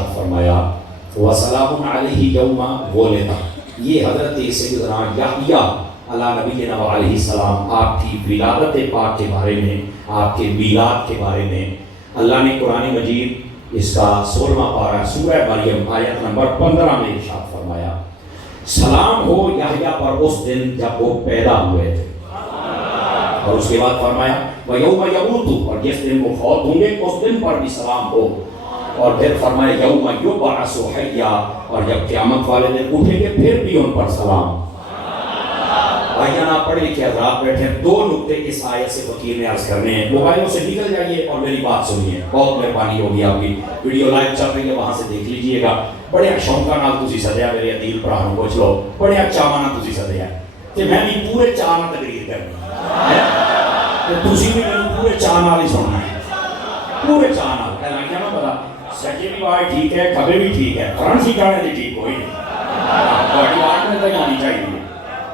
ارشاد فرمایا وَسَلَامٌ عَلَيْهِ يَوْمَ وُلِدَ، یہ حضرت سیدنا یحییٰ علیہ نبینا علیہ السلام آپ کی ولادت پاک کے بارے میں، آپ کے میلاد کے بارے میں اللہ نے قرآن مجید اس کا 16واں پارہ سورہ مریم آیت نمبر 15 میں ارشاد فرمایا سلام ہو یحییٰ پر اس دن جب وہ پیدا ہوئے تھے، اور اس کے بعد فرمایا وَيَوْمَ يَمُوتُ، اور جس دن وہ فوت ہوں گے اس دن پر بھی سلام ہو، اور پھر فرمائے یوم یبعث حیا، اور جب قیامت والے دن اٹھیں گے پھر بھی ان پر سلام۔ بھائیان آپ پڑھے لکھے حضرات بیٹھے ہیں، دو نقطے اس آیت سے فقیر نے عرض کرنے ہیں، موبائلوں سے نکل جائیے اور میری بات سنیے، بہت مہربانی ہوگی آپ کی، ویڈیو لائیو چل رہی ہے وہاں سے دیکھ لیجئے گا۔ بڑے شوقاں نال تسی سدیا میرے عدیل بھراؤں پوچھ لو، بڑے چاواں نال تسی سدیا کہ میں بھی پورے چاہ نال تقریر کرنی ہے، تسی بھی میرے پورے چاہ نال ہی سننا ہے، پورے چاہ نال کہنا کیا میں پتا سچے بھی آواز ٹھیک ہے، کھبے بھی ٹھیک ہے، فرانسی گانے دی ٹھیک ہوئی نہیں، بڑی آواز میں تو آنی چاہیے،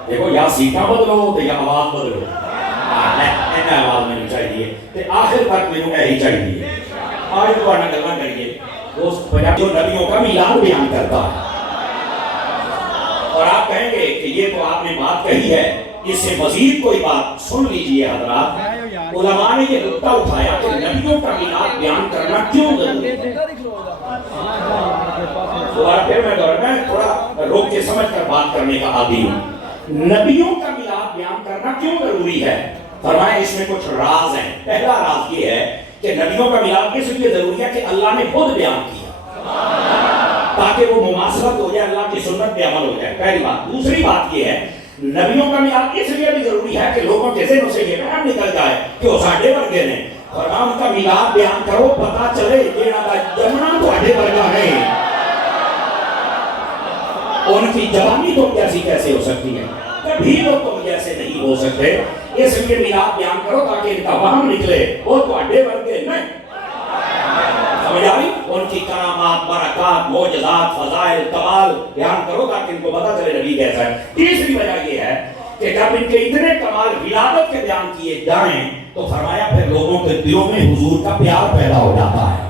دیکھو یا سیٹاں بدلو تو یا آواز بدلو، اینا آواز میں چاہیے تے آخر تک میں نے یہی چاہیے۔ آج تو آنا گلنا کریے جو نبیوں کا میلاد بیان کرتا ہے، اور آپ کہیں گے کہ یہ تو آپ نے بات کہی ہے، اس سے مزید کوئی بات سن لیجئے حضرات۔ علماء نے یہ نقطہ اٹھایا کہ نبیوں کا میلاد بیان کرنا کیوں ضروری ہے، اور پھر میں تھوڑا روک کے سمجھ کر بات کرنے کا عادی ہوں۔ نبیوں کا میلاد بیان کرنا کیوں ضروری ہے؟ فرمائے اس میں کچھ راز ہیں۔ پہلا راز یہ ہے کہ نبیوں کا میلاد اس لیے ضروری ہے کہ اللہ نے خود بیان کیا تاکہ وہ مماثلت ہو جائے، اللہ کی سنت پہ عمل ہو جائے، پہلی بات۔ دوسری بات یہ ہے نبیوں کا میلاد اس لیے بھی ضروری ہے کہ لوگوں کے ذہنوں سے یہ پیغام نکل جائے کہ وہ ساڈے ورگے نے، فرمایا ان کا میلاد بیان کرو پتہ چلے کہ جمنا تہاڈے ورگا ہے، ان کی جوانی تو کیسی ہو سکتی ہے، کبھی وہ تم جیسے نہیں ہو سکتے، اس لیے میلاد بیان کرو تاکہ ان کا وہم نکلے وہ تہاڈے ورگے نہیں۔ سمجھ آئی؟ ان کی کرامات، برکات، معجزات، فضائل، کمال بیان کرو تاکہ ان کو پتہ چلے نبی کیسا ہے۔ تیسری وجہ یہ ہے کہ جب ان کے اتنے کمال ولادت کے بیان کیے جائیں تو فرمایا پھر لوگوں کے دلوں میں حضور کا پیار پیدا ہو جاتا ہے۔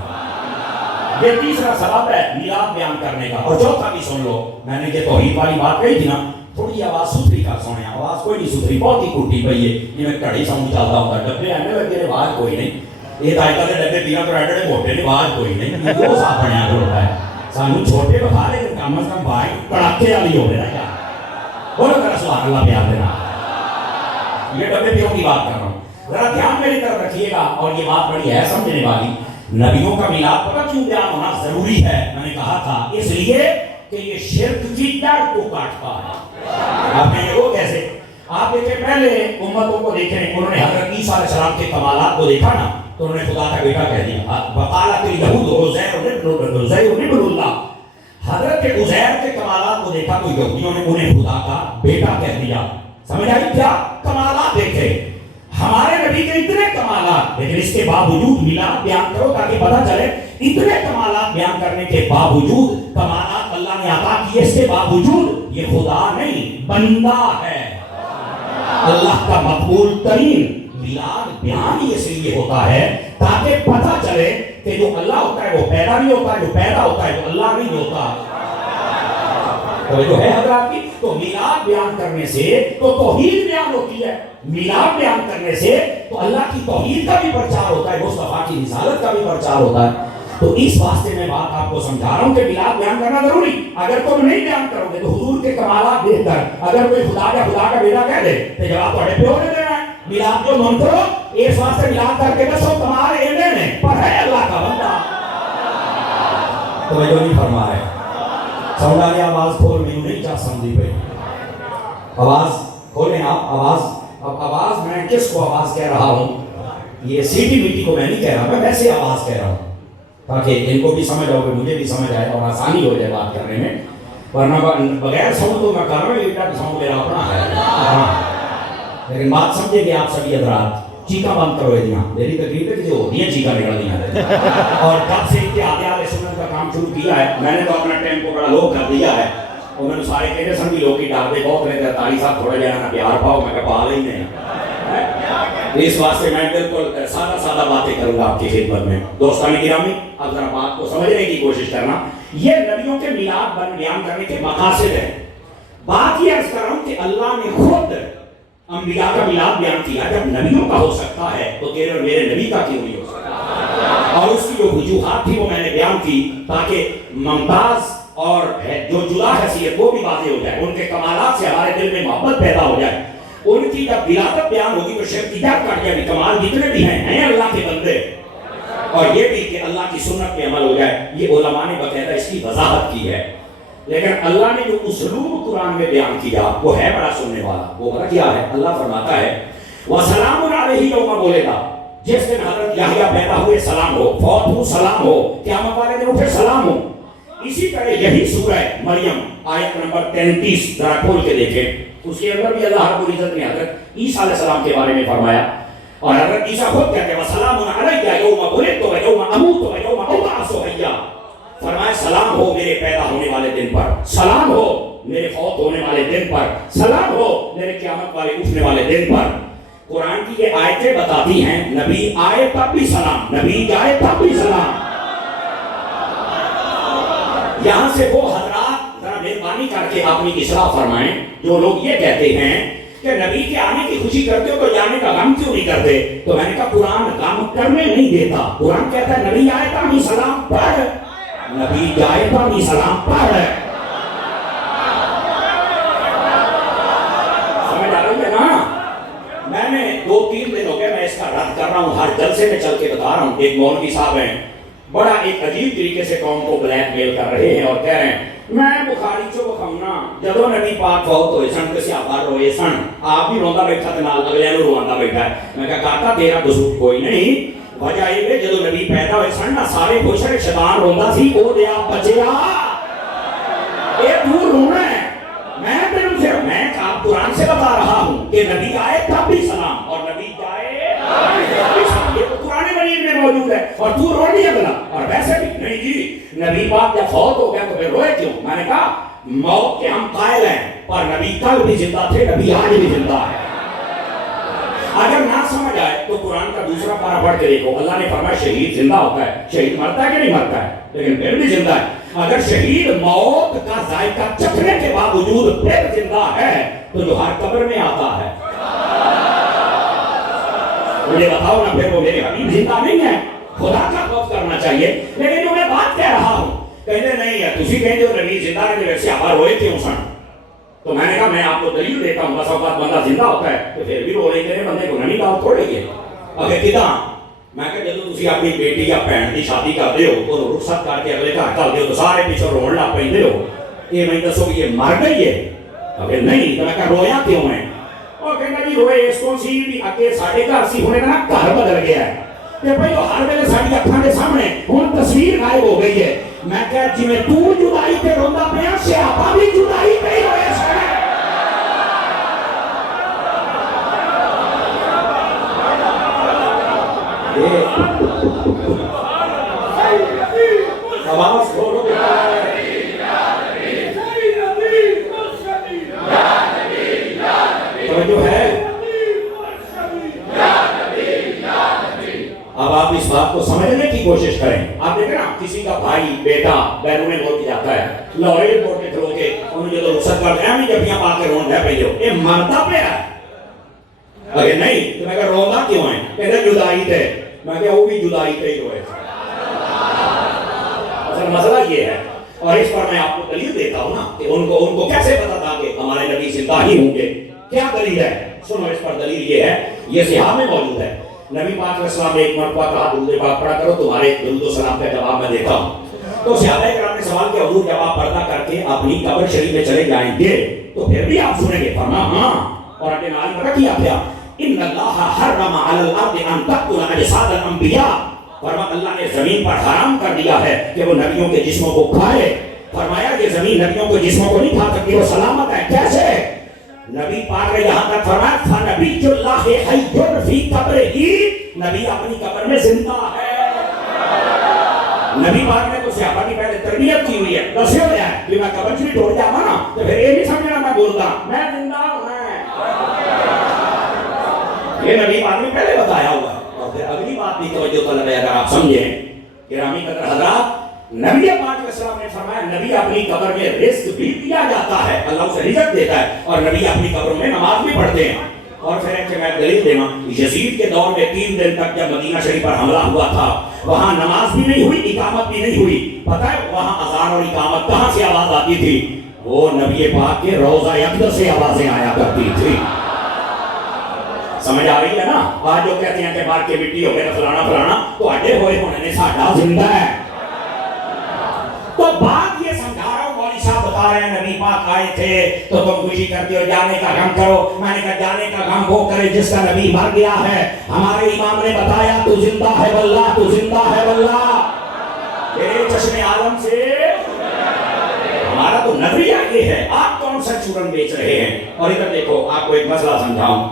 یہ تیسرا سبب ہے میلاد بیان کرنے کا۔ اور چوتھا بھی سن لو، میں نے یہ توحید والی بات کہی تھی نا، تھوڑی آواز ستھری کر سونے، آواز کوئی نہیں ستھری، بہت ہی ٹوٹی پئی ہے، یہ میں کڑی سمجھ چلتا ہوں، ڈبے آنے لگے آواز کوئی نہیں، یہ تاجکا کے ڈبے پینا تو ایڈے موٹے نے آواز کوئی نہیں، یہ وہ صاف بنیا ہوتا ہے، سانو چھوٹے بخا لے کم از کم بھائی کڑاکے والی ہو رہا ہے، بولو ذرا سبحان اللہ پیار دینا، یہ ڈبے پیوں کی بات کر رہا ہوں، ذرا دھیان میری طرف رکھیے گا، اور یہ بات بڑی ہے سمجھنے والی۔ نبیوں کا میلاد پتہ کیوں بیان ہونا ضروری ہے؟ میں نے کہا تھا اس لیے کہ یہ شرک کی جڑ کو کاٹتا ہے۔ آپ نے وہ کیسے؟ آپ دیکھیں پہلے امتوں کو دیکھیں، انہوں نے حضرت عیسیٰ علیہ السلام کے کمالات کو دیکھا نا، تو انہوں نے خدا کا بیٹا کہہ دیا، وقالت الیہود عزیر ابن اللہ، حضرت عزیر کے کمالات کو دیکھا تو یہودیوں نے انہیں خدا کا بیٹا کہہ دیا۔ سمجھ آئی؟ کیا کمالات دیکھے ہمارے نبی کے اتنے کمالات، لیکن اس کے باوجود میلاد بیان کرو تاکہ پتہ چلے اتنے کمالات بیان کرنے کے باوجود، کمالات اللہ نے عطا کیے، اس کے باوجود یہ خدا نہیں بندہ ہے، اللہ کا مقبول ترین۔ میلاد بیان ہی اس لیے ہوتا ہے تاکہ پتہ چلے کہ جو اللہ ہوتا ہے وہ پیدا نہیں ہوتا ہے، جو پیدا ہوتا ہے وہ اللہ نہیں ہوتا۔ تو جو ہے حضرات کی، تو میلاد بیان کرنے سے تو توحید بیان ہوتی ہے، میلاد بیان کرنے سے تو اللہ کی توحید کا بھی پرچار ہوتا ہے، مصطفیٰ کی رسالت کا بھی پرچار ہوتا ہے۔ تو اس واسطے میں بات آپ کو سمجھا رہا ہوں کہ میلاد بیان کرنا ضروری، اگر تم نہیں بیان کرو گے تو حضور کے کمالات دیکھ کر اگر کوئی خدا کا بیٹا کہہ دے تو جواب تھوڑے پیو نے دینا ہے۔ میلاد جو من کرو اس واسطے میلاد کر کے دسو تمہارے اینے نے پر ہے اللہ کا بندہ، تو جو نہیں فرما رہے سمجھا لیا۔ آواز کھول، میں نہیں چاہ سمجھی پہ، آواز کھولیں آپ، آواز میں کس کو آواز کہہ رہا ہوں؟ یہ سیٹی بیٹی کو میں نہیں کہہ رہا، میں ویسے آواز کہہ رہا ہوں تاکہ ان کو بھی سمجھ آؤ، مجھے بھی سمجھ آئے اور آسانی ہو جائے بات کرنے میں، ورنہ بغیر ساؤنڈ تو میں کر رہا ہوں، یہ ساؤنڈ میرا اپنا ہے، لیکن بات سمجھے کہ آپ سبھی حضرات چیخاں بند کرو دیا، میری تکلیف ہے کہ جو ہوتی ہیں چیخاں نکل دیا، اور جب سے اتحاد اہل سنت کا کام شروع کیا ہے میں نے تو اپنا ٹیمپو بڑا لو کر دیا ہے، اور میں نے سارے کہتے سن بھی لوگ کی ڈال دے بہت رہتے ہیں، تالی صاحب تھوڑا جانا پیار پاؤ، میں کہا پا لیں نہیں اس واسطے میں بالکل سادہ سادہ باتیں کروں گا آپ کی خدمت میں. دوستان گرامی اب ذرا بات کو سمجھنے کی کوشش کرنا. یہ نبیوں کے میلاد بیان کرنے کے مقاصد ہیں. بات یہ عرض کر رہا ہوں کہ اللہ نے خود انبیاء کا میلاد بیان کیا. جب نبیوں کا ہو سکتا ہے تو تیرے اور میرے نبی کا کیوں نہیں ہو سکتا؟ اور اس کی جو وجوہات تھی وہ میں نے بیان کی تاکہ ممتاز اور جو جدا حیثیت وہ بھی واضح ہو جائے. ان کے کمالات سے ہمارے دل میں محبت پیدا ہو جائے. ان کی جب ولادت بیان ہوگی تو شرکیات کاٹ جائے. کمال جتنے بھی ہیں اللہ کے بندے. اور یہ بھی کہ اللہ کی سنت پہ عمل ہو جائے. یہ علماء نے باقاعدہ اس کی وضاحت کی ہے. لیکن اللہ نے جو اسلوب قرآن میں بیان کیا وہ ہے بڑا سننے والا. وہ پتہ کیا ہے؟ اللہ فرماتا ہے وَسَلَامٌ عَلَيْهِ يَوْمَ وُلِدَ. جس دن حضرت یحییٰ پیدا ہوئے سلام ہو, فوت ہو سلام ہو, قیامت والے دن اٹھے سلام ہو. اسی طرح یہی سورہ مریم آیت نمبر 33 ذرا کھول کے دیکھیں. اس کے اندر بھی اللہ رب العزت نے حضرت عیسیٰ علیہ السلام کے بارے میں فرمایا. اور حضرت عیسیٰ خود کہتے ہیں وَسَلَامٌ عَلَيَّ يَوْمَ وُلِدتُ وَيَوْمَ أَمُوتُ وَيَوْمَ أُبْعَثُ حَيًّا. فرمایا سلام ہو میرے پیدا ہونے والے دن پر, سلام ہو میرے فوت ہونے والے دن پر, سلام ہو میرے قیامت والے اٹھنے والے دن پر. قرآن کی یہ آیتیں بتاتی ہیں نبی آئے تب بھی سلام, نبی جائے تب بھی سلام. یہاں سے وہ حضرات ذرا مہربانی کر کے اپنی اصلاح فرمائیں جو لوگ یہ کہتے ہیں کہ نبی کے آنے کی خوشی کرتے ہو تو جانے کا غم کیوں نہیں کرتے. تو میں نے کہا قرآن غم کرنے نہیں دیتا. قرآن کہتا ہے نبی آئے تب بھی سلام پڑھ, نبی جائے تب بھی سلام پڑھ. سمجھ آ رہی ہے نا؟ میں نے 2-3 دن ہو گئے میں اس کا رد کر رہا ہوں, ہر جلسے میں چل کے بتا رہا ہوں. ایک مولوی صاحب ہیں بڑا ایک عجیب طریقے سے قوم کو بلیک میل کر رہے ہیں اور کہہ رہے ہیں میں بخاری چو بخمنا جدو نبی پاک فوت ہوئے سن کسی آبار روئے سن آپ بھی روندہ بیٹھا تھا نال اگلے نو رواندہ بیٹھا ہے. میں کہا کہتا تیرا قصور کوئی نہیں, وجہ یہ ہے جدو نبی پیدا ہوئے سن نا سارے خوش رہے شیطان روندہ سی او دیا بچیا اے دور رونا ہے. میں قرآن سے بتا رہا ہوں کہ نبی آئے تب بھی سلام اور نبی جائے تب بھی سلام. یہ تو قرآن مجید میں موجود ہے اور تو رو نہیں اگلا. اور ویسے بھی نہیں جی نبی پاک جب فوت ہو گیا تو پھر روئے کیوں؟ میں نے کہا موت کے ہم قائل ہیں پر نبی کل بھی زندہ تھے, نبی آج بھی زندہ ہے. اگر نہ سمجھ آئے تو قرآن کا دوسرا پارہ پڑھ کے دیکھو. اللہ نے فرمایا شہید زندہ ہوتا ہے, شہید مرتا ہے کہ نہیں مرتا ہے, لیکن پھر بھی زندہ ہے. اگر شہید موت کا ذائقہ چکھنے کے باوجود پھر زندہ ہے تو جو ہر قبر میں آتا ہے مجھے بتاؤ نا پھر وہ میرے حبیب زندہ نہیں ہے. خدا کا خوف کرنا چاہیے. لیکن جو میں بات کہہ رہا ہوں کہتے نہیں ہے تسی کہیں جو نبی زندہ رہتے ویسے آبار ہوئے کیوں سن. تو میں نے کہا میں آپ کو دلیل دیتا ہوں. بس اوقات بندہ زندہ ہوتا ہے تو پھر بھی رو رہے تھے بندے کو نہیں لاؤ تھوڑے گئے اگر کداں. میں کہا جدو تسی اپنی بیٹی یا بہن کی شادی کرتے ہو تو رخصت کر کے اگلے گھر کر دے تو سارے پیچھے رون لگ پہ ہو. یہ میں دسو کہ یہ مر گئی ہے؟ اگر نہیں تو میں کہا رویا کیوں ہے؟ اور کہنا جی روئے اس کو سی بھی اگے ساڑھے گھر سی ہونے کا نا گھر بدل گیا ہے کہ بھئی وہ ہر ویلے ساڑھی اکھاں کے سامنے ہن تصویر غائب ہو گئی ہے. میں کہا جی میں تو جدائی پہ روندہ پیا صحابہ بھی جدائی پہ ہی ہوئے سن. آواز کھولو توجہ ہے. اب آپ اس بات کو سمجھنے کی کوشش کریں. آپ دیکھیں نا کسی کا بھائی بیٹا بیرون ملک جاتا ہے لاہور ایئرپورٹ پہ کھلو کے انہوں نے جو رخصت کر دیا میں جبیاں پا کے رون ہے پہ جو یہ مرتا پہ ہے. اگر نہیں تو میں کہا روندہ کیوں ہے؟ کہتے جدائی تھے. میں کہا وہ بھی جدائی تھے ہی روئے. اصل مسئلہ یہ ہے اور اس پر میں آپ کو دلیل دیتا ہوں نا کہ ان کو کیسے پتا تھا کہ ہمارے نبی زندہ ہی ہوں گے. کیا دلیل ہے؟ سنو اس پر دلیل یہ ہے, یہ صحیح میں موجود ہے. نبی پاک علیہ السلام نے ایک مرتبہ کہا درود پاک پڑھا کرو تمہارے درود و سلام کا جواب میں دیتا ہوں. تو صحابہ کرام نے سوال کیا حضور جب آپ پردہ کر کے اپنی قبر شریف میں چلے جائیں گے تو پھر بھی آپ سنیں گے؟ فرمایا ہاں. اور اپنے نال پتہ کیا کیا ان اللہ حرم علی الارض ان تقتل اجساد الانبیاء. فرمایا اللہ نے زمین پر حرام کر دیا ہے کہ وہ نبیوں کے جسموں کو کھائے. فرمایا یہ زمین نبیوں کے جسموں کو نہیں کھا سکتی, وہ سلامت ہے. کیسے؟ نبی پاک نے یہاں تک فرمایا فنبی اللہ حی فی قبرہ, نبی اپنی قبر میں زندہ ہے. نبی پاک نے تو صحابہ کی پہلے تربیت کی ہوئی ہے, دسے ہوئے ہیں کہ میں قبر سے ٹوٹ جاؤں نا تو پھر یہ نہیں سمجھنا میں بولتا میں زندہ ہوں. یہ نبی پاک نے پہلے بتایا ہوا ہے۔ اور پھر اگلی بات بھی توجہ طلب ہے، اگر آپ سمجھیں گرامی قدر حضرات، نبی پاک علیہ السلام نے فرمایا نبی اپنی قبر میں رزق بھی دیا جاتا ہے، اللہ اسے رزق دیتا ہے، اور نبی اپنی قبروں میں نماز بھی پڑھتے ہیں۔ اور پھر ایک میں دلیل دینا، یزید کے دور میں 3 دن تک جب مدینہ شریف پر حملہ ہوا تھا، وہاں نماز بھی نہیں ہوئی، اقامت بھی نہیں ہوئی۔ پتہ ہے وہاں اذان اور اقامت کہاں سے آواز آتی تھی؟ وہ نبی پاک کے روضہ اقدس سے آوازیں آیا کرتی تھی۔ سمجھ آ رہی ہے نا؟ آج جو کہتے ہیں کہ مار کے مٹی ہو گئے فلانا فلانا، تو اڈے ہوئے ہونے نے ساڈا زندہ ہے۔ تو بات یہ سمجھا رہا ہوں، مولوی صاحب بتا رہے ہیں نبی پاک آئے تھے تو تم خوشی کرتے ہو، جانے کا غم کرو۔ میں نے کہا جانے کا غم وہ کرے جس کا نبی مر گیا ہے۔ ہمارے امام نے بتایا تو زندہ ہے واللہ، تو زندہ ہے واللہ، میرے چشم عالم سے ہمارا تو نظریہ یہ ہے۔ آپ کون سا چورن بیچ رہے ہیں؟ اور ادھر دیکھو، آپ کو ایک مسئلہ سمجھاؤں۔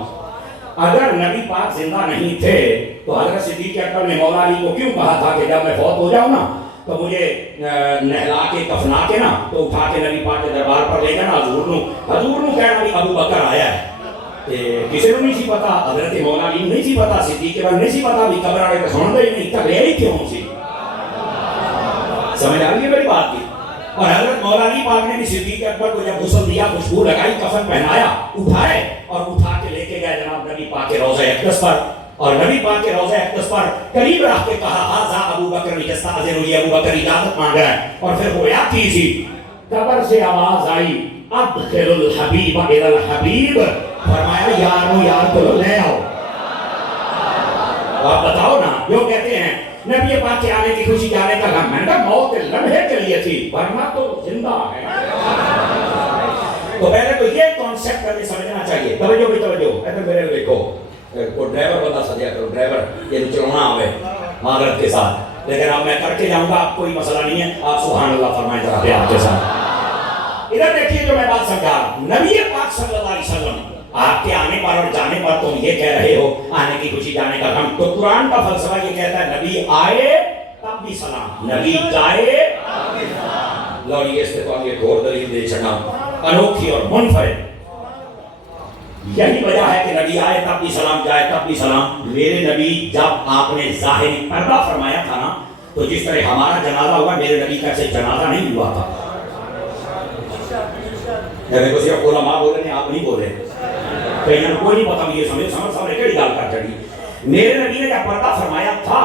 اگر نبی پاک زندہ نہیں تھے تو حضرت صدیق اکبر نے مولا علی کو کیوں کہا تھا کہ جب میں فوت ہو جاؤں نا تو مجھے نہلا کے کفنا کے نا تو اٹھا کے نبی پاک کے دربار پر لے جانا، حضور نو کہنا بھی ابو بکر آیا ہے۔ کسی کو نہیں سی پتا، حضرت مولا علی نہیں سی پتا، صدیق اکبر نہیں سی پتا، بھی قبر والے تو سن دے نہیں تک لے ہی کیوں سی۔ سمجھ آ رہی ہے میری بات کی؟ اور حضرت مولا علی پاک نے بھی صدیق اکبر کو جب غسل دیا، خوشبو لگائی، کفن پہنایا، اٹھائے اور اٹھا کے لے کے گئے جناب نبی پاک کے روضہ اقدس پر، اور نبی پاک کے روضہ اقدس پر قریب رکھ کے کہا ھذا ابو بکر یستأذن لی، ابو بکر اجازت مانگ رہا ہے۔ اور پھر ہوا کی تھی، قبر سے آواز آئی ادخل الحبیب الی الحبیب، فرمایا یار نو یار کو لے آؤ۔ آپ بتاؤ نا، جو کہتے ہیں نبی پاک کے آنے کی خوشی، جانے کا غم، میں نے کہا موت کے لمحے کے لیے تھی، ورنہ تو زندہ ہے۔ تو پہلے تو یہ کانسیپٹ ہمیں سمجھنا چاہیے۔ توجہ بھی توجہ، ادھر میرے دیکھو، کوئی ڈرائیور بندہ سجا کرو، ڈرائیور یہ چلانا آوے معذرت کے ساتھ، لیکن اب میں کر کے جاؤں گا، آپ کوئی مسئلہ نہیں ہے، آپ سبحان اللہ فرمائیں ذرا پیار کے ساتھ۔ ادھر دیکھیے جو میں بات سمجھا رہا ہوں، نبی پاک صلی اللہ علیہ وسلم آپ کے آنے پر اور جانے پر تم یہ کہہ رہے ہو آنے کی خوشی جانے کا غم، تو قرآن کا فلسفہ یہ کہتا ہے نبی آئے تب بھی سلام، نبی جائے تب بھی سلام۔ لوڑی اس پہ تو ہم ایک اور دلیل دے چڑھا، انوکھی اور منفرد۔ یہی وجہ ہے کہ نبی آئے تب بھی سلام، جائے تب بھی سلام۔ میرے نبی جب آپ نے ظاہری پردہ فرمایا تھا نا، تو جس طرح ہمارا جنازہ ہوا، میرے نبی کا ایسے جنازہ نہیں ہوا تھا۔ دیکھو صرف علماء بول رہے ہیں، آپ نہیں بول رہے، کہیں کوئی نہیں پتا، یہ سمجھ سامنے کڑی گال کر چڑھی۔ میرے نبی نے جب پردہ فرمایا تھا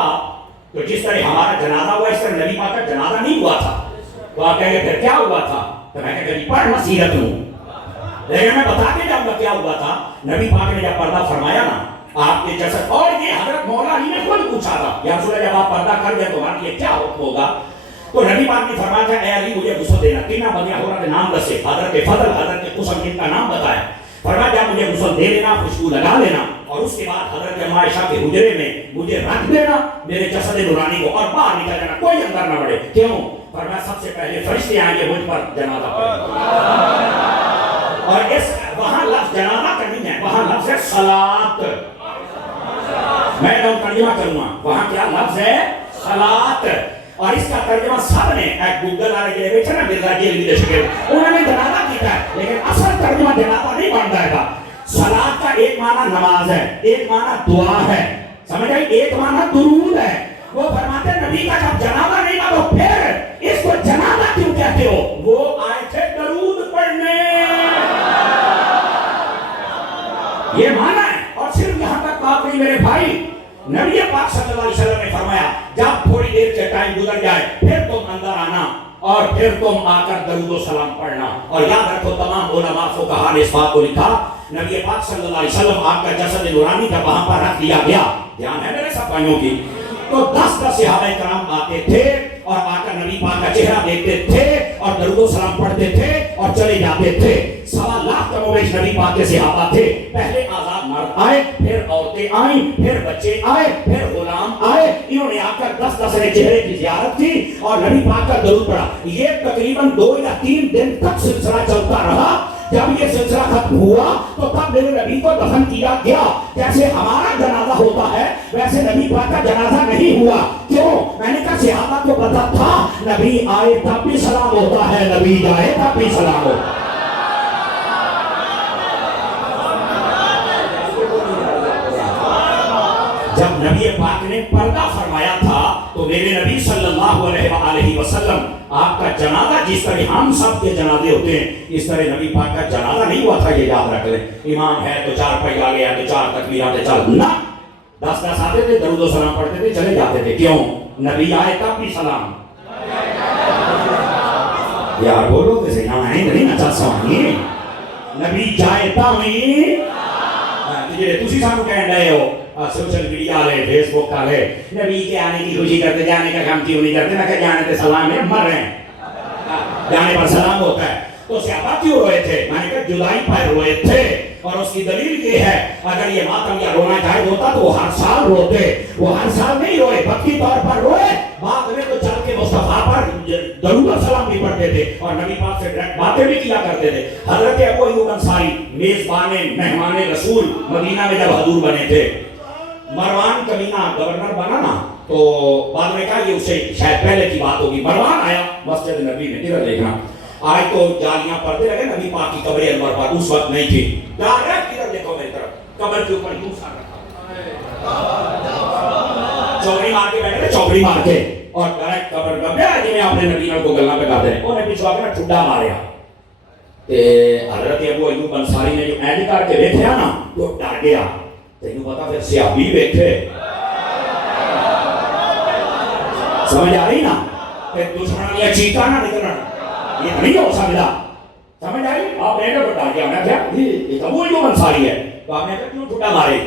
تو جس طرح ہمارا جنازہ ہوا، اس طرح نبی پاک کا جنازہ نہیں ہوا تھا۔ تو آپ کہیں گے پھر کیا ہوا تھا؟ تو میں کہا پڑھ نصیحت ہوں، لیکن میں بتا کے جاؤں گا کیا ہوا تھا۔ نبی پاک نے جب پردہ فرمایا نا آپ کے جسد، اور یہ حضرت مولا علی نے خود پوچھا تھا یا رسول اللہ جب آپ پردہ کر گئے تو ہمارے لیے کیا حکم ہوگا؟ تو نبی پاک نے فرمایا تھا اے علی مجھے غسل دینا، تینہ بنیا ہو رہا نام دسے، حضرت فضل، حضرت قسم، ان کا نام بتایا۔ فرمایا جب مجھے غسل دے لینا، خوشبو لگا لینا، اور اس کے بعد حضرت عائشہ کے حجرے میں مجھے رکھ دینا میرے جسد نورانی کو، اور باہر نکل جانا، کوئی اندر نہ بڑھے۔ کیوں؟ فرمایا سب سے پہلے فرشتے آئیں گے مجھ پر جنازہ پڑھیں۔ اور اس وہاں لفظ جنازہ کا نہیں ہے، وہاں لفظ ہے صلاۃ۔ میں ترجمہ کروں گا، وہاں کیا لفظ ہے؟ صلاۃ۔ اور اس کا ترجمہ سب نے ایک گوگل والے کے بیٹھے نا مرزا جیل کے شکل انہوں نے جنازہ کیا ہے، لیکن اصل ترجمہ جنازہ نہیں بن جائے گا۔ صلاۃ کا ایک معنی نماز ہے، ایک معنی دعا ہے، سمجھ آئی، ایک معنی درود ہے۔ وہ فرماتے ہیں نبی کا جب جنازہ نہیں تھا تو پھر اس کو جنازہ کیوں کہتے ہو؟ وہ آئے تھے درود پڑھنے، یہ معنی ہے۔ اور صرف یہاں تک بات نہیں میرے بھائی، نبی پاک صلی اللہ علیہ وسلم نے فرمایا جب تھوڑی دیر کے ٹائم گزر جائے پھر تم اندر آنا اور پھر تم آ کر درود و سلام پڑھنا۔ اور یاد رکھو تمام علماء فقہاء نے اس بات کو لکھا، نبی پاک صلی اللہ علیہ وسلم آپ کا جسد نورانی جب وہاں پر رکھ دیا گیا، دھیان ہے میرے سب بھائیوں کی، تو 10 صحابہ کرام آتے تھے اور آ کر نبی پاک کا چہرہ دیکھتے تھے اور درود و سلام پڑھتے تھے اور چلے جاتے تھے۔ 1.25 لاکھ کم و بیش نبی پاک کے صحابہ تھے، پہلے آزاد مرد آئے، پھر عورتیں آئیں، پھر بچے آئے، پھر غلام آئے، انہوں نے آ کر 10 چہرے کی زیارت کی اور نبی پاک کا درود پڑھا۔ یہ تقریباً 2 یا 3 دن تک سلسلہ چلتا رہا۔ جب یہ سلسلہ ختم ہوا تو تب میرے نبی کو دفن کیا گیا۔ جیسے ہمارا جنازہ ہوتا ہے ویسے نبی پاک کا جنازہ نہیں ہوا۔ کیوں؟ میں نے کہا صحابہ کو پتا تھا نبی آئے تب بھی سلام ہوتا ہے، نبی جائے تب بھی سلام ہوتا ہے۔ نبی پاک نے پردہ فرمایا تھا تو میرے نبی صلی اللہ علیہ وسلم آپ کا جنازہ جس طرح ہم سب کے جنازے ہوتے ہیں اس طرح نبی پاک کا جنازہ نہیں ہوا تھا. یہ یاد رکھ لیں. امام ہے تو 4 پڑھ آ گیا تو 4 تکبیرات چل نہ 10 آتے تھے, درود و سلام پڑھتے تھے, چلے جاتے تھے. کیوں؟ نبی آئے تب بھی سلام. یار بولو کہ سے یہاں آئیں نہیں نہ چل سوانی نبی جائے تب بھی تسی سانو کہن رہے ہو سوشل میڈیا والے فیس بک والے نبی کے آنے کی خوشی کرتے, جانے کا کام کیوں نہیں کرتے؟ میں کہ جانے تے سلام ہے, مر رہے ہیں جانے پر سلام ہوتا ہے. تو صحابہ کیوں روئے تھے؟ میں نے کہا جدائی پر روئے تھے اور اس کی دلیل یہ ہے اگر یہ ماتم یا رونا جائز ہوتا تو وہ ہر سال روتے, وہ ہر سال نہیں روئے, وقتی طور پر روئے, بعد میں تو چل کے مصطفیٰ پر درود و سلام بھی پڑھتے تھے اور نبی پاک سے ڈائریکٹ باتیں بھی کیا کرتے تھے. حضرت ابو ایوب انصاری میزبان مہمان رسول مدینہ میں جب حضور بنے تھے, مروان کمینہ گورنر بنا نا تو بعد میں کہا یہ اسے شاید پہلے کی بات ہوگی, مروان آیا مسجد نبی میں, ادھر دیکھنا آج تو جالیاں پردے لگے نبی پاک کی قبر انور پر اس وقت نہیں تھی. ڈائریکٹ ادھر دیکھو میری طرف, قبر کے اوپر یوں سا رکھا, چوکڑی مار کے بیٹھے, چوکڑی مار کے اور ڈائریکٹ قبر کا بیا جی میں اپنے نبی کو گلنا پہ کر دے. انہیں پیچھوا کے ٹھڈا ماریا تے حضرت ابو ایوب انصاری نے جو اینڈ کر کے دیکھا نا تو ڈر گیا. تینوں پتا پھر صحابی بیٹھے, سمجھ آ رہی نا کہ دشمن یا چیخا نہ نکلنا, یہ نہیں ہو سکتا. سمجھ آئی؟ آپ نے تو ڈر گیا. میں کہا یہ ابو ایوب انصاری ہے تو آپ نے کہا کیوں ٹھڈا مارے؟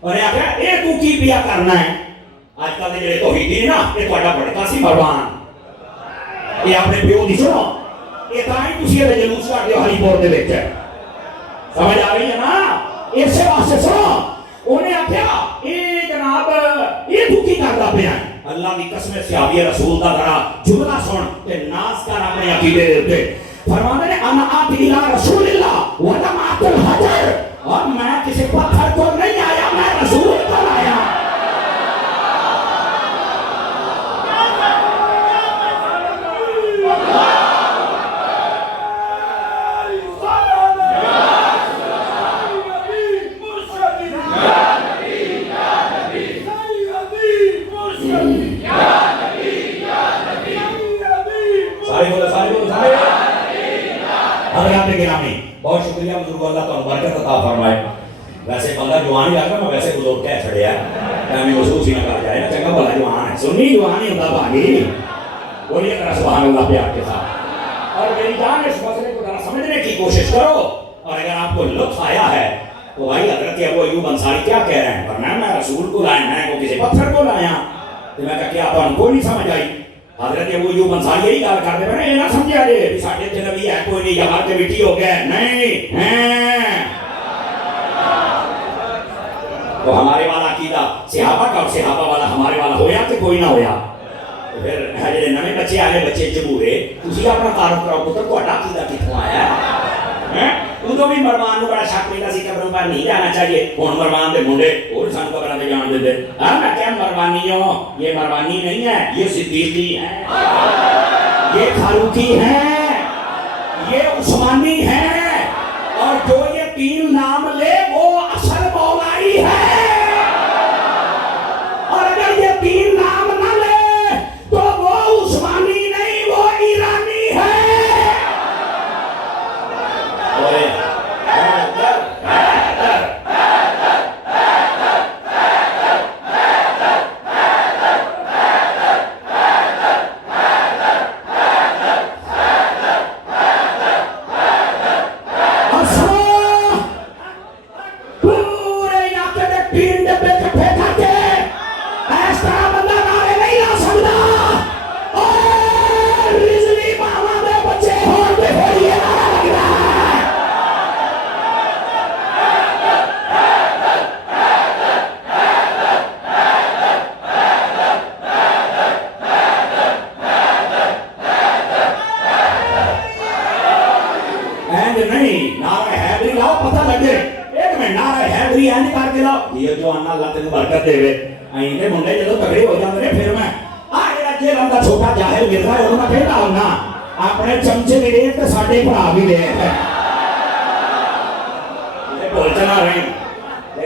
اور نے کہا اے تو کی پیا کرنا ہے؟ آج کل دے جڑے توحیدی نا یہ تہاڈا بڑکا سی مروان, یہ اپنے پیو دی سنو, یہ تاں ہی تسی دے جلوس کر دیو ہری پور دے وچ. سمجھ آ رہی ہے نا؟ اسے واسطے سنو انہیں آخیا اے جناب یہ تو کی کردا پیا ہے؟ اللہ کی قسم صحابی رسول دا ذرا جملہ سن تے ناز کر اپنے عقیدے دے اوپر. فرماتے ہیں انا آتی الی رسول اللہ ولم آت الحجر, اور میں کسی پتھر کو نہیں آیا, میں رسول کو آیا. بہت شکریہ بزرگ, اللہ تعالیٰ برکت عطا فرمائے. ویسے بندہ جوان ہی لگتا, میں ویسے بزرگ کہہ چھڑیا ہے, میں محسوس ہی نہ کر جائے نا, چنگا بھلا جوان ہے, سنی جوان ہی ہوتا بھاگی. بولیے ذرا سبحان اللہ پیار کے ساتھ. اور میری جان اس مسئلے کو ذرا سمجھنے کی کوشش کرو, اور اگر آپ کو لطف آیا ہے تو بھائی حضرت ابو ایوب انصاری کیا کہہ رہے ہیں؟ فرمایا میں رسول کو لایا, میں کو کسی پتھر کو لایا. تو میں کہا کیا آپ کو نہیں سمجھ آئی؟ حضرت ابو ایوب انصاری یہی گل کرتے ہیں, یہ نہ سمجھا جے کہ ساڈے تے نبی ہے کوئی نہیں, یا مر کے مٹی ہو گیا, نہیں ہیں. تو ہمارے والا عقیدہ صحابہ کا, اور صحابہ والا ہمارے والا ہویا کہ کوئی نہ ہویا. تو پھر جڑے نویں بچے آئے بچے چبورے, تسی اپنا تعارف کراؤ پتر تہاڈا عقیدہ کتھوں آیا ہے؟ ادو بھی مروان بڑا شک پہنتا سی قبروں پر نہیں جانا چاہیے, ہوں مروان دے منڈے اور سان قبروں پہ جان دے. میں کیا مروانی ہوں؟ یہ مروانی نہیں ہے, یہ صدیقی ہے, یہ فاروقی ہے, یہ عثمانی ہے, اور جو یہ 3 نام لے وہ اصل مولائی ہے. اور اگر یہ 3 نام نہ لے تو وہ عثمانی نہیں, وہ ایرانی ہے. برکت دے دے منڈے جدو تگڑے ہو جاتے ہیں پھر میں جی بندہ چھوٹا جاہل ملتا ہے انہوں نے کہنا ہونا اپنے چمچے بھی دے تو ساڈے بھرا بھی دے بول چلا رہے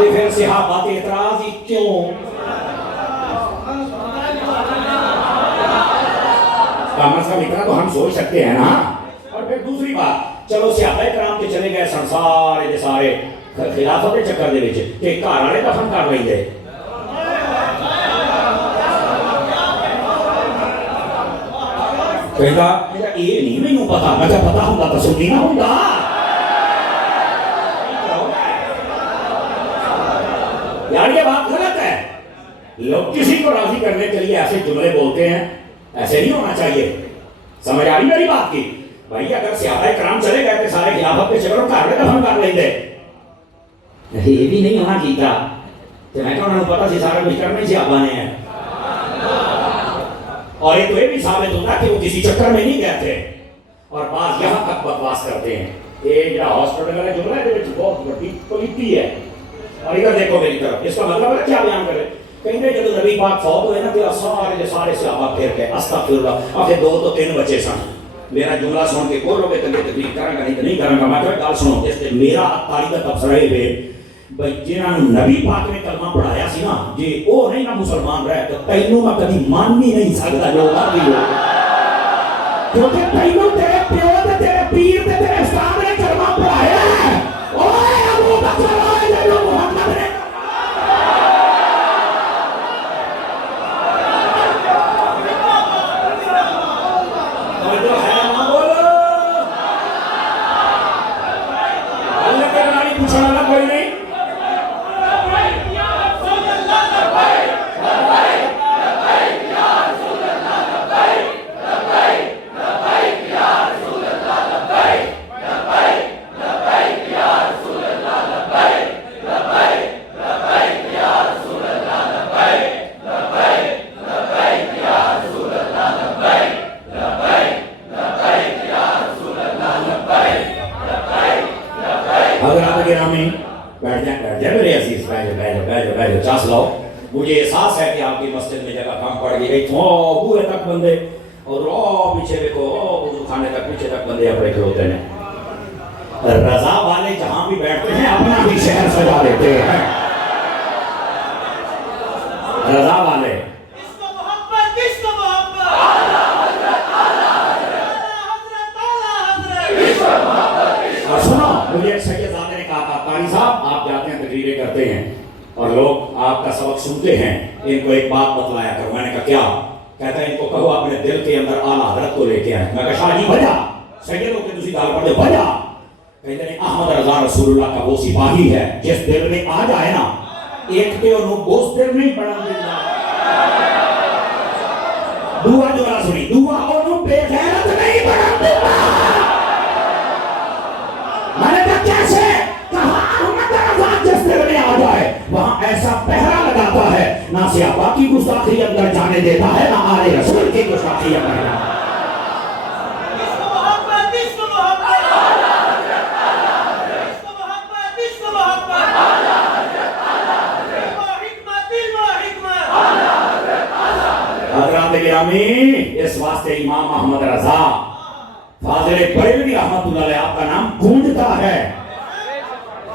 تو پھر صحابہ کے اعتراض ہی کیوں؟ کم از کم اتنا تو ہم سوچ سکتے ہیں نا. اور پھر دوسری بات، چلو صحابہ کرام کے چلے گئے سن سارے دے سارے خلافت کے چکر دے وچ کہ گھر والے دفن کر لیندے. کہتا یہ نہیں مینوں پتا، میں کہا پتا ہوندا تو سنی نہ ہوندا. یار یہ بات غلط ہے. لوگ کسی کو راضی کرنے کے لیے ایسے جملے بولتے ہیں، ایسے نہیں ہونا چاہیے. سمجھ آ رہی میری بات کی؟ بھائی اگر صحابہ کرام چلے گئے تو سارے خلافت کے چکر گھر میں دفن کر لیں گے. یہ بھی نہیں ہونا چاہیے. تو میں کہا انہوں نے پتا سی سارا کچھ کرنا ہی صحابہ نے ہے. اور یہ تو یہ بھی ثابت ہوتا کہ وہ کسی چکر میں نہیں گئے تھے. اور بعض یہاں تک بکواس کرتے ہیں. یہ جو ہاسپٹل والا جملہ ہے یہ بہت بڑی پولیٹی ہے. اور ادھر دیکھو میری طرف، اس کا مطلب ہے کیا بیان کرے؟ کہیں گے جب نبی پاک فوت ہوئے نا تو سارے صحابہ پھر گئے استغفر اللہ. آخر 2 تو 3 بچے سن. میرا جملہ سن کے کوئی لوگ تکلیف کریں گا نہیں تو نہیں کریں گا. میں کہا گل سنو، جس نے میرا تاریخ کا تبصرہ ہے بھائی جنہاں نبی پاک نے کلمہ پڑھایا سی نا جی وہ نہیں نہ مسلمان رہے تو تینوں میں کبھی مان بھی نہیں سکتا جو مرضی ہو. کیونکہ تینوں تیرے پیو تے تیرے پیر تے تیرے استاد نے کلمہ پڑھایا ہے. اوے ابو بکر اوے جو محمد نے مجھے احساس ہے کہ آپ کی مسجد میں جگہ کم پڑ گئی. بوئے تک بندے اور پیچھے دیکھو وضو خانے تک پیچھے تک بندے اپنے کھلوتے ہیں. رضا والے جہاں بھی بیٹھتے ہیں اپنا بھی شہر سجا لیتے ہیں. رضا والے اور سنو، مجھے ایک سید زادے نے کہا تھا قاری صاحب آپ جاتے ہیں تقریریں کرتے ہیں اور لوگ آپ کا سبق سنتے ہیں، ان کو ایک بات بتلایا کرو. میں نے کہا کیا؟ کہتا ہے ان کو کہو اپنے دل کے اندر اعلیٰ حضرت کو لے کے آئے. میں کہا شاہ جی بجا سیدوں کے دوسری گال پڑھتے بجا. کہتے ہیں احمد رضا رسول اللہ کا وہ سپاہی ہے جس دل میں آ جائے نا ایک پہ انہوں بوس دل نہیں پڑا دینا. دعا جو بڑا سنی دعا انہوں بے غیرت نہیں پڑا دینا. میں نے کہا کیسے؟ کہا احمد رضا جس دل میں آ جائے وہاں ایسا پہرا لگاتا ہے نہ صحابہ کی گستاخی اندر جانے دیتا ہے نہ آل رسول کی گستاخی اندر جانے. حضرات گرامی، اس واسطے امام احمد رضا فاضل بریلوی رحمت اللہ علیہ آپ کا نام گونجتا ہے.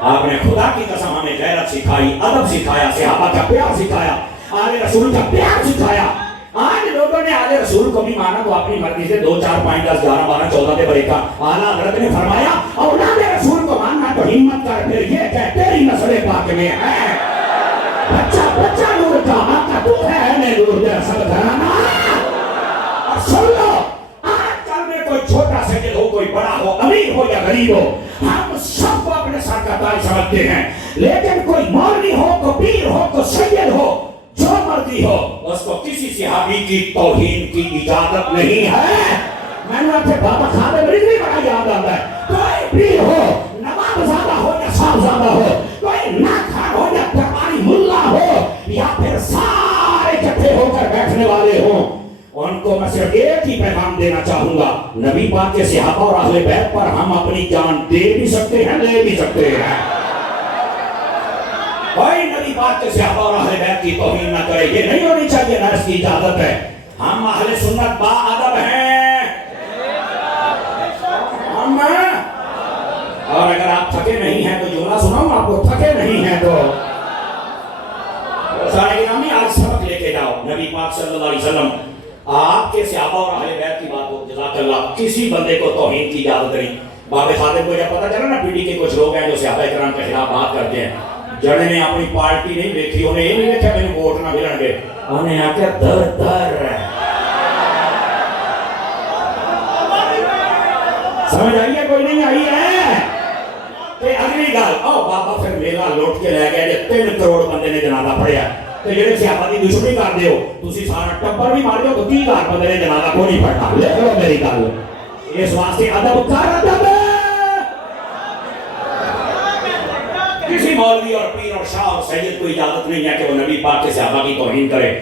آپ نے خدا کی قسم ہمیں غیرت سکھائی، ادب سکھایا، صحابہ کا پیار سکھایا، آل رسول کا پیار سکھایا. آج لوگوں نے آل رسول کو بھی مانا تو اپنی مرضی سے 2 4 5 10 11 12 14 دے بریکا. اعلیٰ حضرت نے فرمایا اولاد رسول کو ماننا تو ہمت کر، پھر یہ کہ تیری نسل پاک میں ہے. بچہ نور کا آقا تو ہے نے نور دے سب گھرانا. اور سن لو آج کل میں کوئی چھوٹا سجل ہو کوئی بڑا ہو امیر ہو یا غریب ہو ہم سب کو اپنے ساتھ کا تاج سمجھتے ہیں. لیکن کوئی مولوی ہو کوئی پیر ہو کوئی سید ہو جو مرضی ہو اس کو کسی صحابی کی توہین کی اجازت نہیں ہے. میں نے آپ سے بابا خالد رضوی بڑا یاد آتا ہے. کوئی پیر ہو نواب زادہ ہو یا صاحب زادہ ہو کوئی ناکھار ہو یا درباری ملا ہو یا پھر سارے اکٹھے ہو کر بیٹھنے والے ہوں ان کو میں صرف ایک ہی پیغام دینا چاہوں گا. نبی پاک کے صحابہ اور اہل بیت پر ہم اپنی جان دے بھی سکتے ہیں لے بھی سکتے ہیں. کوئی نبی پاک کے صحابہ اور اہل بیت کی توہین نہ کرے، یہ نہیں ہونی چاہیے، نہ اس کی اجازت ہے. ہم اہل سنت با ادب ہیں. اور اگر آپ تھکے نہیں ہیں تو جملہ سناؤں آپ کو، تھکے نہیں ہیں تو میں آج سبق لے کے جاؤ. نبی پاک صلی اللہ علیہ وسلم آپ کے صحابہ اور اہل بیت کی بات ہو, جزاک اللہ, کسی بندے کو توہین کی اجازت نہیں. باب خادم کو جب پتا چلا نا پی ڈی کے کچھ لوگ ہیں جو صحابہ کرام کے خلاف بات کرتے ہیں, جڑے نے اپنی پارٹی نہیں دیکھی, انہیں یہ نہیں دیکھا میرے ووٹ نہ ملن گے, انہیں آ کے در در. سمجھ آئی ہے کوئی نہیں آئی ہے؟ کہ اگلی گل او بابا پھر میلا لوٹ کے لے گیا جے 3 کروڑ بندے نے جنازہ پڑھیا تے جڑے صحابہ دی دشمنی کر دیو تسی سارا ٹبر بھی مار دیو تو 30,000 بندے نے جنازہ کو نہیں پڑھا. لے لو میری گل, اس واسطے ادب کر ادب. کسی مولوی اور پیر اور شاہ اور سید کو اجازت نہیں ہے کہ وہ نبی پاک کے صحابہ کی توہین کرے.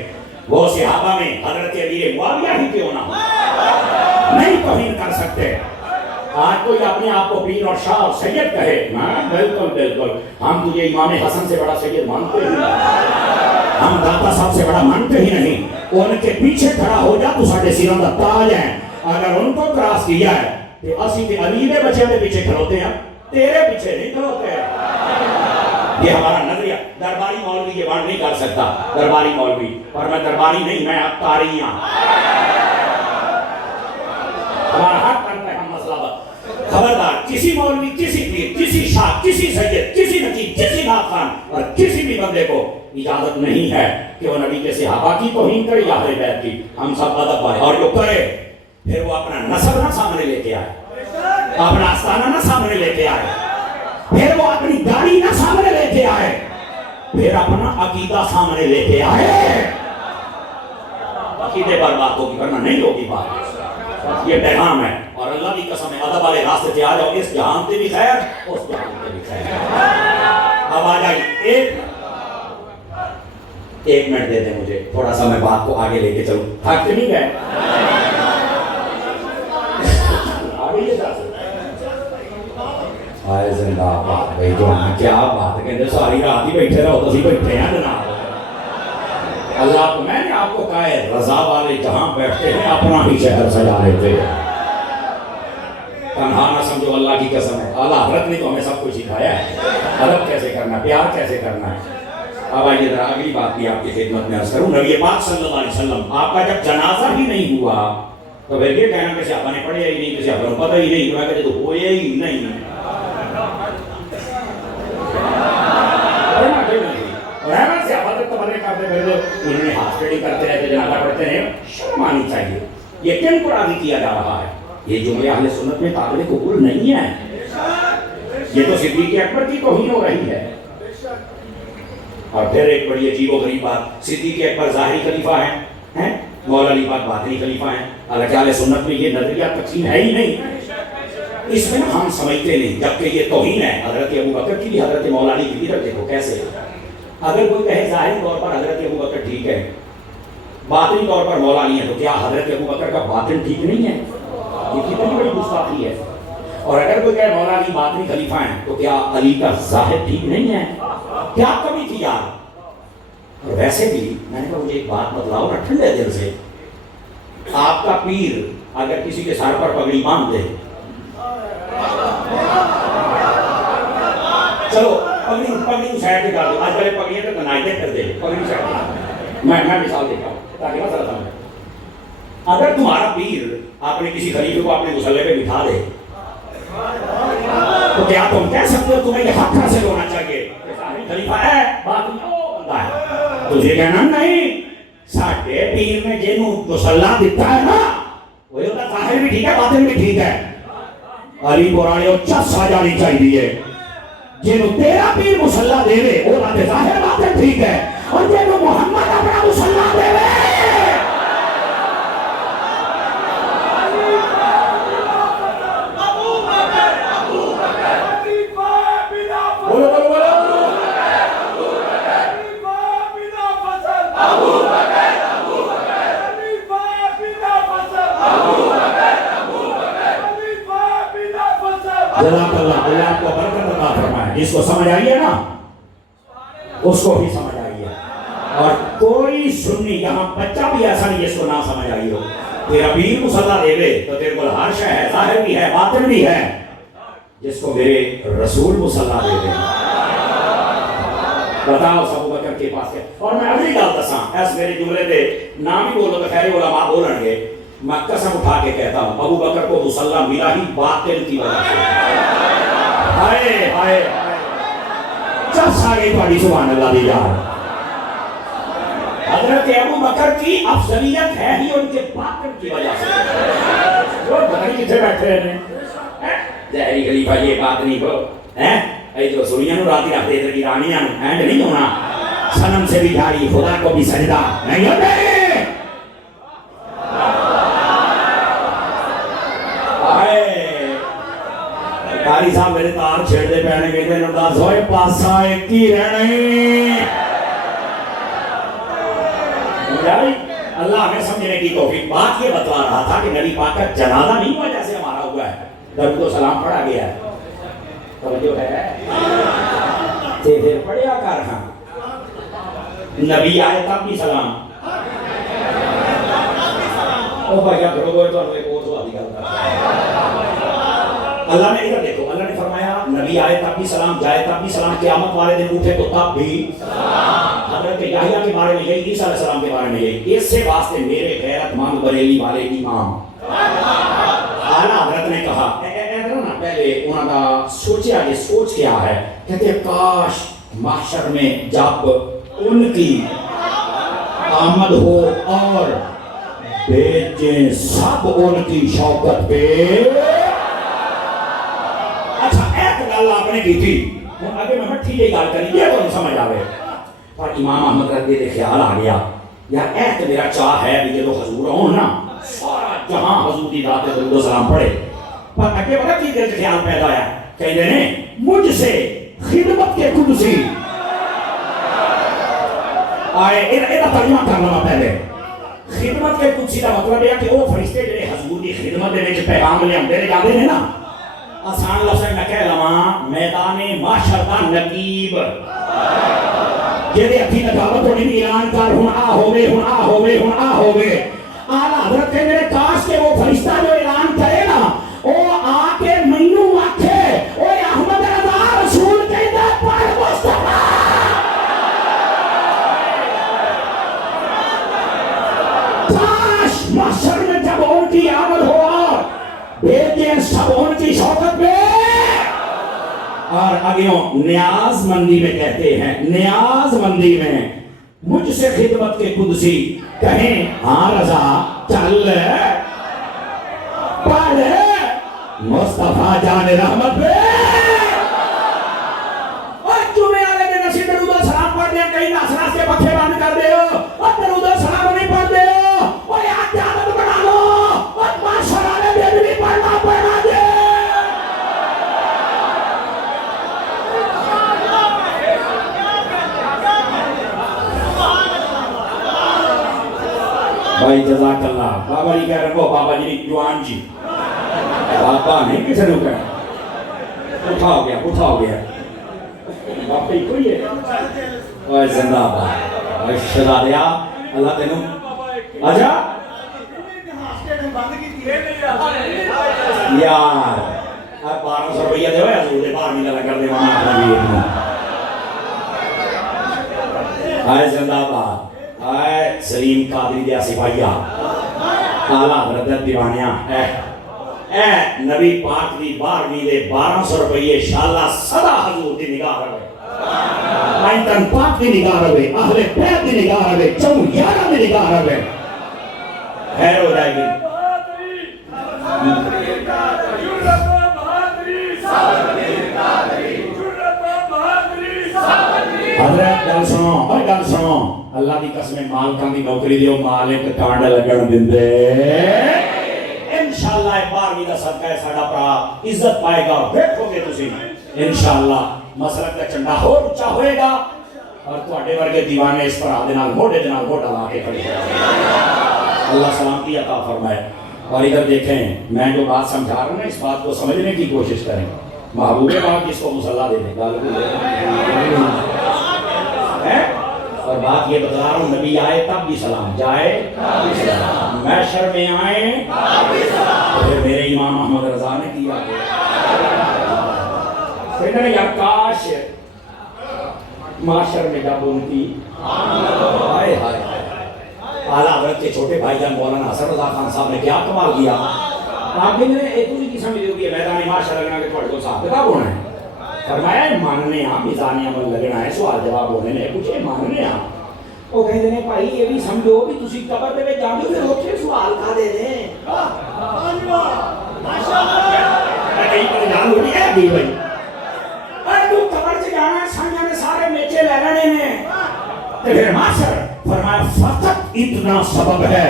وہ صحابہ میں حضرت امیر معاویہ ہی کیوں نہ ہو, نہیں توہین کر سکتے. آج کوئی اپنے آپ کو پیر اور شاہ اور سید کہے, بالکل بالکل, ہم تجھے امام حسن سے بڑا سید مانتے ہی نہیں, ہم داتا صاحب سے بڑا مانتے ہی نہیں. ان کے پیچھے کھڑا ہو جا تو ساڈے سروں دا تاج ہے. اگر ان کو کراس کیا ہے تو اسی تے علی دے بچے دے پیچھے کھڑوتے ہیں, تیرے پیچھے نہیں کھڑوتے ہیں. یہ ہمارا نظریہ. درباری مولوی یہ بات نہیں کر سکتا, درباری مولوی, اور میں درباری نہیں, میں ابتاری ہوں. ہمارا حق کرتا ہے, ہم مسئلہ بات. خبردار, کسی مولوی, کسی پیر, کسی شاہ, کسی سید, کسی نقیب, کسی نعت خوان اور کسی بھی بندے کو اجازت نہیں ہے کہ وہ نبی کے صحابہ کی توہین کرے یا اہل بیت کی. ہم سب ادب والے, اور جو کرے پھر وہ اپنا نسب نہ سامنے لے کے آئے, اپنا آستانہ نہ سامنے لے کے آئے, پھر وہ اپنی داڑھی نہ سامنے لے کے آئے, پھر اپنا عقیدہ سامنے لے کے آئے. عقیدے پر بات ہوگی ورنہ نہیں ہوگی بات. یہ پیغام ہے, اور اللہ کی قسم ہے ادب والے راستے سے آ جاؤ, اس جہان سے بھی خیر, اس جہان سے بھی خیر. اب آ جائیے, ایک منٹ دے دیں مجھے, تھوڑا سا میں بات کو آگے لے کے چلوں. تھک نہیں گئے؟ آئے زندہ بات بھائی, جو ہاں کیا بات کہتے, ساری رات ہی بیٹھے رہو, تو اسی بیٹھے ہیں جناب. اللہ, میں نے آپ کو کہا ہے رضا والے جہاں بیٹھتے ہیں اپنا ہی شہر سجا لیتے ہیں. تنہا نہ سمجھو, اللہ کی قسم ہے. اعلیٰ حضرت نے تو ہمیں سب کچھ سکھایا ہے, ادب کیسے کرنا ہے, پیار کیسے کرنا ہے. اب آئیے ذرا اگلی بات بھی آپ کی خدمت میں عرض کروں. نبی پاک صلی اللہ علیہ وسلم آپ کا جب جنازہ ہی نہیں ہوا تو پھر یہ کہنا کہ صحابہ نے پڑھیا ہی نہیں, کہ صحابہ نے پتہ ہی نہیں, تو میں کہتے تو ہویا ہی نہیں. انہوں نے ہاسپٹل کرتے رہتے, جنازہ پڑھتے رہے, شرم آنی چاہیے. یہ کن کو راضی کیا جا رہا ہے؟ یہ جملے اہل سنت میں قابل قبول نہیں ہے. یہ تو صدیق اکبر کی توہین ہو رہی ہے. اور پھر ایک بڑی عجیب و غریب بات, صدیق اکبر ظاہری خلیفہ ہیں, مولا علی پاک باطنی خلیفہ ہیں. حالانکہ اہل سنت میں یہ نظریہ تقسیم ہے ہی نہیں. اس میں ہم سمجھتے نہیں, جبکہ یہ توہین ہے. حضرت ابو بکر کی بھی, حضرت مولا علی کی بھی, دیکھو کیسے. اگر کوئی کہے ظاہری طور پر حضرت ابو بکر ٹھیک ہے, باطنی طور پر مولا علی ہے, تو کیا حضرت ابو بکر کا باطن ٹھیک نہیں ہے؟ یہ کتنی بڑی گستاخی ہے. اور اگر کوئی کہے مولا علی باطنی خلیفہ ہیں, تو کیا علی کا ظاہر ٹھیک نہیں ہے؟ کیا کمی تھی یار؟ اور ویسے بھی میں نے کہا مجھے ایک بات بتلاؤ نا ٹھنڈے دل سے, آپ کا پیر اگر کسی کے سر پر پگڑی باندھ دے, چلو پگڑی سائڈ کے کر دو, آج کل پگڑیاں تو بنائیے کر دے, پگڑی سائڈ کے, میں مثال دیتا ہوں تاکہ نہ سر سمجھے. اگر تمہارا پیر آپ نے کسی خلیفے کو اپنے مصلے پہ بٹھا دے, تو کیا تم کہہ سکتے ہو تمہیں یہ حق حاصل ہونا چاہیے خلیفہ ہے, بات وہ بندہ ہے, تجھے کہنا نہیں. ساڈے پیر نے جنوں مصلا دیتا ہے نا, وہی ہوتا ظاہر بھی ٹھیک ہے, باطن بھی ٹھیک ہے. علی پرانے چس آ جانی چاہیے. جنوں تیرا پیر مصلا دے دے وہ بات ظاہر باطن ٹھیک ہے, اور جنوں محمد اپنا مصلا دے دے جزاک اللہ, اللہ آپ کو برکت عطا فرمائے. جس کو سمجھ آئی ہے نا اس کو بھی سمجھ آئی ہے, اور کوئی سنی یہاں بچہ بھی ایسا نہیں جس کو نہ سمجھ آئی ہو. تیرا پیر مصلا دے دے تو تیرے کو ہر شے ہے, ظاہر بھی ہے, باطن بھی ہے. جس کو میرے رسول مصلا دے دے, بتاؤ ابو بکر کے پاس کیا؟ اور میں اگلی گل دساں اس میرے جملے دے نام ہی بولو تو خیر علماء بولن گے، میں قسم اٹھا کے کہتا ہوں ابو بکر کو مصلی ملا ہی باطل کی وجہ سے۔ ہائے ہائے چس آ گئی تھوڑی سبحان اللہ دی جان۔ حضرت ابو بکر کی افضلیت ہے ہی ان کے باطل کی وجہ سے۔ وہ پتہ نہیں کتنے بیٹھے ہیں ظاہری خلیفہ یہ بات نہیں ہو اے جو سوریاں نو راتی رکھ دے ادھر کی رانیاں اینڈ نہیں ہونا، صنم سے بھی جاری خدا کو بھی سجدہ نہیں ہوتے۔ قاری صاحب میرے تار چھیڑ دے پہنے گئے تھے نرداز ہوئے پاسا ایک ہی رہنے۔ اللہ ہمیں سمجھنے کی توفیق۔ بات یہ بتلا رہا تھا کہ نبی پاک کا جنازہ نہیں ہوا جیسے ہمارا ہوا ہے، درود و سلام پڑھا گیا ہے، توجہ ہے پھر پڑھیا کر ہاں نبی آئے تب بھی سلام۔ او بھائی آپ کھڑو گئے تو انہوں ایک اور سوال کرتا اللہ نے ادھر دیکھو، اللہ نے فرمایا نبی آئے تب بھی سلام، جائے تب بھی سلام، قیامت والے دن اٹھے تو تب بھی سلام۔ حضرت یحییٰ کے بارے میں یہی، عیسیٰ علیہ السلام کے بارے میں یہی۔ اس سے واسطے میرے غیرت مند بریلی والے امام اعلیٰ حضرت نے کہا پہلے انہوں کا سوچیا یہ سوچ کیا ہے، کہتے کاش محشر میں جب ان کی آمد ہو اور بیچیں سب ان کی شوکت پہ۔ اچھا ایک گل آپ نے کی تھی آگے میں مٹھی یہ گل کری یہ تو نہیں سمجھ آوے، پر امام احمد رضی دے خیال آ گیا یار ایک میرا چاہ ہے بھی جب حضور ہوں نا سارا جہاں حضور دی ذات درود و سلام پڑھے، پر اگے پتہ کی دل خیال پیدا ہے کہتے ہیں مجھ سے خدمت کے قدسی آئے ایدہ ترجمہ کرنا پہلے۔ خدمت کے قدسی کا مطلب ہے کہ وہ فرشتے جنہیں حضور کی خدمت دینے جو پیغام لے ہم دینے جاتے ہیں نا، آسان لفظ میں کہہ لواں میدان محشر کا نقیب جنہیں اپنی نقابت ہونے اعلان کر ہن آ ہوئے ہن آ ہوئے ہن آ ہوئے۔ اعلیٰ حضرت کے میرے کاش کے وہ فرشتہ جو اعلان کرے نا وہ آ کے مینوں آکھے اوے احمد رضا رسول کہندا پڑھ مصطفیٰ۔ کاش محشر میں جب ان کی آمد ہو اور بھیجیں سب ان کی شوکت پہ۔ اور اگیوں نیاز مندی میں کہتے ہیں، نیاز مندی میں مجھ سے خدمت کے قدسی کہیں ہاں رضا چل پڑھ مصطفیٰ جان رحمت پہ۔ اور جمعے والے دن اسی درود و سلام پڑھ دیں، کہیں ناس ناس کے پکھے بند کر دے ہو اور درود و سلام نہیں پڑھ دے ہو اور یاد عادت بنا لو اور معاشر والے دن بھی پڑھنا پڑھنا دے۔ بھائی جزاک اللہ بابا جی کہہ رہے ہو بابا جی جوان جی بابا نہیں کسے رو کہا اٹھا ہو گیا بابا ہی کوئی ہے اوہ زندہ آباد اوہ شہزادیا اللہ تینوں آجا یار 1200 روپیہ دے ہوئے حضور دے 12 ملہ کر دے مانا اپنا بھی آئے زندہ آباد آئے سلیم قادری دیا سپاہیہ اعلیٰ حضرت دیوانیاں اے نبی پاک دی 12 دے 1200 روپیے شاءاللہ صدا حضور دی نگاہ رہے، آئنٹن پاک دی نگاہ رہے، اہل بیت دی نگاہ رہے، چون یارہ دی نگاہ رہے، خیر ہو جائے گی۔ حضرت گل سنو اور گل سنو اللہ دی قسم مالکان دی نوکری دیو مالک کانڈ لگن دن دے انشاءاللہ 12ویں دا صدقہ ہے ساڑا پرا عزت پائے گا دیکھو گے تسی انشاءاللہ مسلک کا چندہ ہو اچھا ہوئے گا اور تو اڈے ورگے دیوانے اس پر آدھنال موڑے دنال موڑا لا کے کھڑی اللہ سلامتی عطا فرمائے۔ اور ادھر دیکھیں میں جو بات سمجھا رہا ہوں اس بات کو سمجھنے کی کوشش کریں، محبوب پاک جس کو مصلی دے دیں گال کو دے اور بات یہ بتا رہا ہوں نبی آئے تب بھی سلام، جائے محشر میں آئے پھر میرے امام احمد رضا نے کیا پھر یا کاش معاشر میں جب ان کی ہائے ہائے اعلیٰ حضرت کے چھوٹے بھائی جان مولانا حسن رضا خان صاحب نے کیا کمال کیا. آپ نے ایک دوسری کی سمجھ ہوگی میدان معاشر لگنا کہ تھوڑے کو صاحب کتاب ہونا ہے. فرمایا ماننے ہاں میزان عمل لگنا ہے سوال جواب ہونے نے کچھ ماننے ہاں. وہ کہتے ہیں بھائی یہ بھی سمجھو بھی تسی قبر دے وچ جاندے ہو پھر اوتھے سوال کا دے دیں. ماشاءاللہ کئی پر جان ہوئی ہے دی بھائی. اے تو قبر سے جانا سانجا نے سارے میچے لے لینے نے. تے پھر معاشر فرمایا فقط اتنا سبب ہے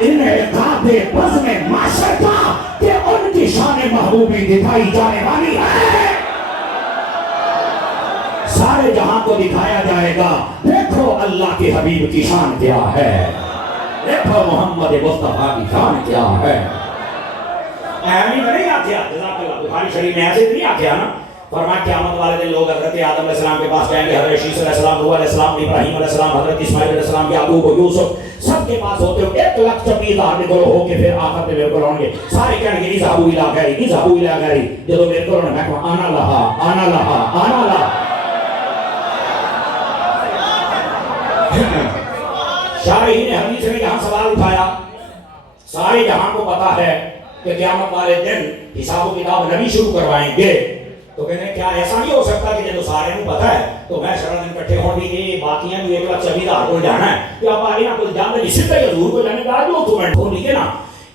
انعقاد بزم معاشر کا کہ ان کی شان محبوبی دکھائی جانے والی ہے. سارے جہاں کو دکھایا جائے گا دیکھو اللہ کے حبیب کی شان کیا ہے, دیکھو محمد مصطفیٰ کی شان کیا ہے. اہمی میں نہیں آتے بخاری شریف میں ایسے نہیں آتے نا. فرمایا قیامت والے دن لوگ حضرت آدم علیہ السلام کے پاس جائیں گے, حضرت شیس علیہ السلام, نوح علیہ السلام, ابراہیم علیہ السلام, حضرت اسماعیل علیہ السلام, یعقوب و یوسف سب کے پاس ہوتے ہو 1,26,000 نکلو ہو کے پھر آخر میں میرے کو آؤں گے. سارے کہنے گے اذهبوا الى غیری اذهبوا الى غیری. جب میرے کو میں کہوں آنا لہا آنا لہا آنا لہا. شارحین حدیث نے یہاں سوال اٹھایا, سارے جہاں کو پتا ہے کہ قیامت والے دن حساب و کتاب نبی شروع کروائیں گے, تو کہتے ہیں کیا ایسا نہیں ہو سکتا کہ جب سارے کو پتا ہے تو میں شرح دن کٹھے ہوں بھی کہ باقیاں بھی 1,26,000 کو جانا ہے کہ آپ آگے نہ کوئی جانتے نہیں سدھے حضور کو جانے کا جو تو میں ہو لیجیے نا.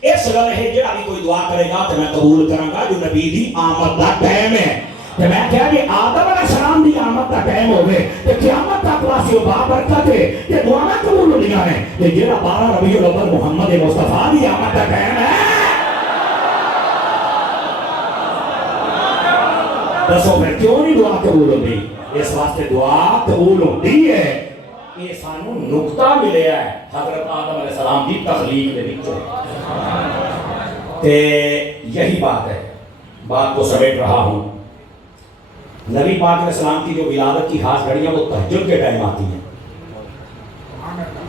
اس لمحے جڑا بھی کوئی دعا کرے گا تو میں قبول کروں گا جو نبی دی آمد دا ٹائم ہے. کہ میں کہا کہ آدم علیہ السلام دی آمد کا ٹائم ہوئے کہ قیامت تک واسیو بابرکت ہے کہ دعانا قبول ہو لیا ہے کہ جیرا 12 ربیع الاول محمد مصطفیٰ دی آمد کا ٹائم ہے. دسو پھر کیوں نہیں دعا قبول ہوتی؟ اس واسطے دعا قبول ہوتی ہے کہ سانو نقطہ ملے ہے حضرت آدم علیہ السلام دی تخلیق دے وچوں. تے یہی بات ہے, بات کو سمیٹ رہا ہوں. نبی پاک علیہ السلام کی جو ولادت کی خاص گھڑیاں وہ تہجد کے ٹائم آتی ہیں.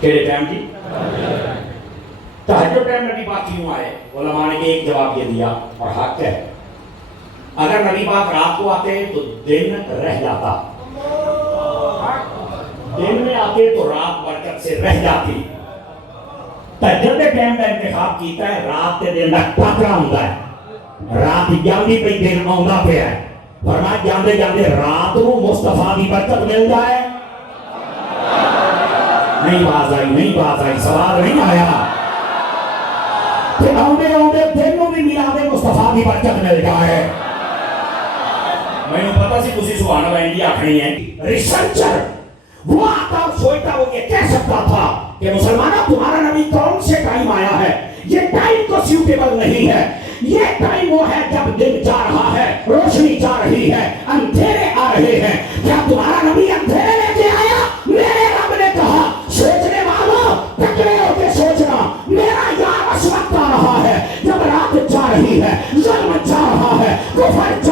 کیڑے ٹائم کی؟ تہجد ٹائم نبی پاک کیوں آئے؟ علماء نے ایک جواب یہ دیا اور حق ہے. اگر نبی پاک رات کو آتے تو دن رہ جاتا, دن میں آتے تو رات برکت سے رہ جاتی. تہجد کے ٹائم کا انتخاب کیتا ہے, رات کے دن کا ٹکرا ہوتا ہے, رات جلدی پہ دن آਉਂدا پہ ہے. فرمایا جاندے جاندے رات کو مصطفیٰ کی برکت مل جائے. نہیں باز آئی, نہیں باز آئی, سوال نہیں آیا. کہ آؤندے آؤندے دن کو بھی میلاد مصطفیٰ کی برکت مل جائے. میں نے پتا سی کسی سبحان اللہ انڈیا کھڑی ہے. ریسرچر وہ آتا سوچتا وہ یہ کہہ سکتا تھا کہ مسلمانوں تمہارا نبی کون سے ٹائم آیا ہے, یہ ٹائم تو سیوٹیبل نہیں ہے. یہ ٹائم وہ ہے جب دن جا رہا ہے, روشنی جا رہی ہے, اندھیرے آ رہے ہیں. کیا تمہارا نبی اندھیرے لے کے آیا؟ میرے رب نے کہا سوچنے والوں تکڑے ہو کے سوچنا, میرا یار اس وقت آ رہا ہے جب رات جا رہی ہے, ظلم جا رہا ہے, کفر